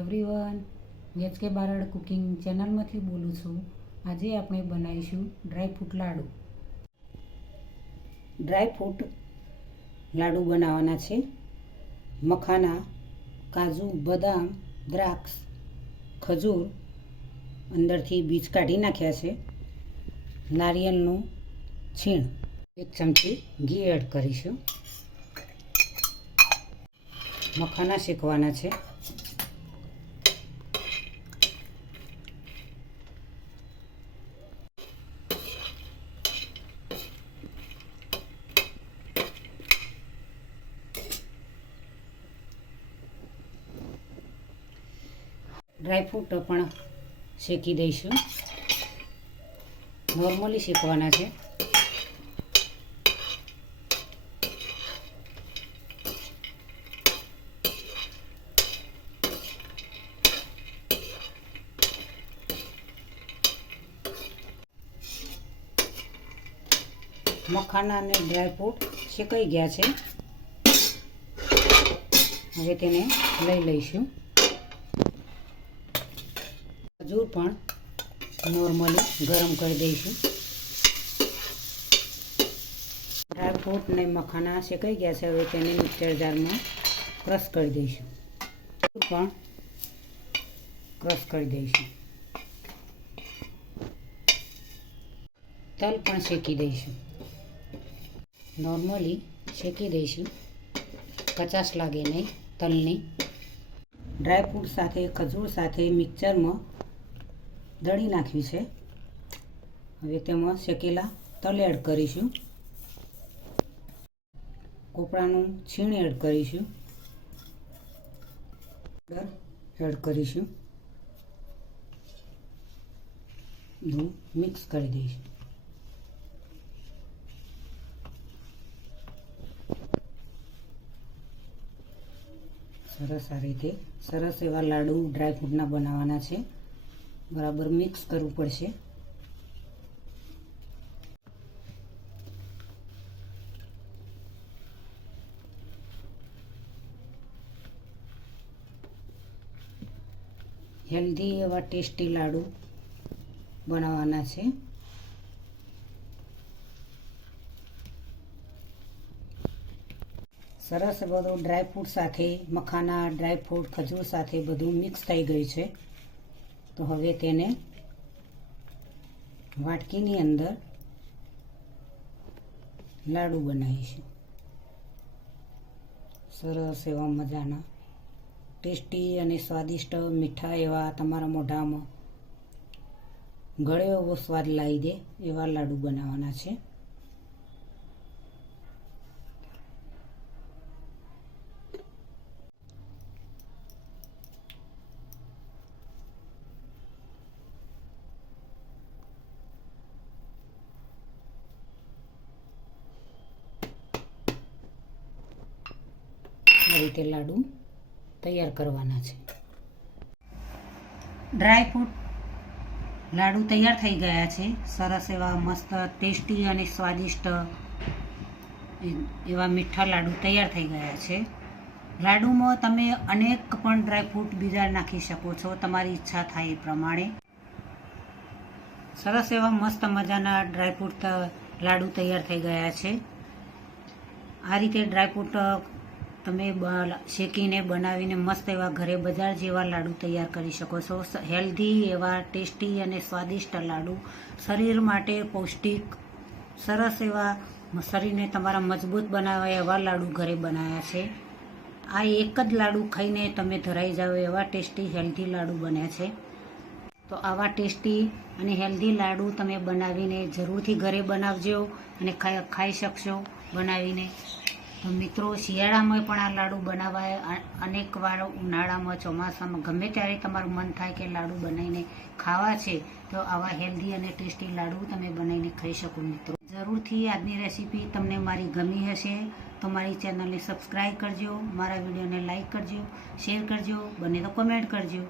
Everyone, veg કે Barad cooking ચેનલમાંથી બોલું છું. આજે આપણે બનાવીશું ડ્રાયફ્રૂટ લાડુ. ડ્રાયફ્રૂટ લાડુ બનાવવાના છે. મખાના, કાજુ, બદામ, દ્રાક્ષ, ખજૂર, અંદરથી બીજ કાઢી નાખ્યા છે. નારિયેળનું છીણ, 1 ચમચી ઘી એડ કરીશું. મખાના શેકવાના છે. ડ્રાયફ્રૂટ પણ શેકી દઈશું. નોર્મલી શેકવાના છે. મખાના અને ડ્રાયફ્રૂટ શેકાઈ ગયા છે. હવે તેને લઈ લઈશું. ખજૂર પણ નોર્મલી ગરમ કરી દઈશું. ડ્રાયફ્રૂટ ને મખાના શેકાઈ ગયા છે. હવે તેને મિક્સર જારમાં ક્રશ કરી દઈશું. પણ ક્રશ કરી દઈશું. તલ પણ શેકી દઈશું. નોર્મલી શેકી દઈશું, કચાશ લાગે નહીં તલની. ડ્રાયફ્રૂટ સાથે ખજૂર સાથે મિક્સરમાં દળી નાખ્યું છે. હવે તેમાં શેકેલા તલ એડ કરીશું. કોપરાનું છીણ એડ કરીશું. એડ કરીશું. બધું મિક્સ કરી દઈશું. સરસ આ રીતે સરસ એવા લાડુ ડ્રાયફ્રૂટના બનાવવાના છે. બરાબર મિક્સ કરવું પડશે. હેલ્ધી એવા ટેસ્ટી લાડુ બનાવવાના છે. સરસ બધું ડ્રાયફ્રૂટ સાથે મખાના, ડ્રાયફ્રૂટ, ખજૂર સાથે બધું મિક્સ થઈ ગયું છે. તો હવે તેને વાટકીની અંદર લાડુ બનાવીશું. સરસ એવા મજાના ટેસ્ટી અને સ્વાદિષ્ટ મીઠા એવા તમારા મોઢામાં ગળે એવો સ્વાદ લાવી દે એવા લાડુ બનાવવાના છે. આ રીતે લાડુ તૈયાર કરવાના છે. ડ્રાયફ્રૂટ લાડુ તૈયાર થઈ ગયા છે. સરસ એવા મસ્ત ટેસ્ટી અને સ્વાદિષ્ટ એવા મીઠા લાડુ તૈયાર થઈ ગયા છે. લાડુમાં તમે અનેક પણ ડ્રાયફ્રૂટ બીજા નાખી શકો છો, તમારી ઈચ્છા થાય એ પ્રમાણે. સરસ એવા મસ્ત મજાના ડ્રાયફ્રૂટ લાડુ તૈયાર થઈ ગયા છે. આ રીતે ડ્રાયફ્રૂટ તમે શેકીને બનાવીને મસ્ત એવા ઘરે બજાર જેવા લાડુ તૈયાર કરી શકો છો. હેલ્ધી એવા ટેસ્ટી અને સ્વાદિષ્ટ લાડુ, શરીર માટે પૌષ્ટિક, સરસ એવા શરીરને તમારા મજબૂત બનાવવા એવા લાડુ ઘરે બનાવ્યા છે. આ એક જ લાડુ ખાઈને તમે ધરાઈ જાઓ એવા ટેસ્ટી હેલ્ધી લાડુ બન્યા છે. તો આવા ટેસ્ટી અને હેલ્ધી લાડુ તમે બનાવીને જરૂરથી ઘરે બનાવજો અને ખાઈ શકશો બનાવીને. તો મિત્રો, શિયાળામાં પણ આ લાડુ બનાવાય. અનેક વાર ઉનાળામાં, ચોમાસામાં, ગમે ત્યારે તમારું મન થાય કે લાડુ બનાવીને ખાવા છે, તો આવા હેલ્ધી અને ટેસ્ટી લાડુ તમે બનાવીને ખાઈ શકો. મિત્રો, જરૂરથી આજની રેસીપી તમને મારી ગમી હશે તો મારી ચેનલને સબસ્ક્રાઈબ કરજો, મારા વિડીયોને લાઈક કરજો, શેર કરજો, બને તો કોમેન્ટ કરજો.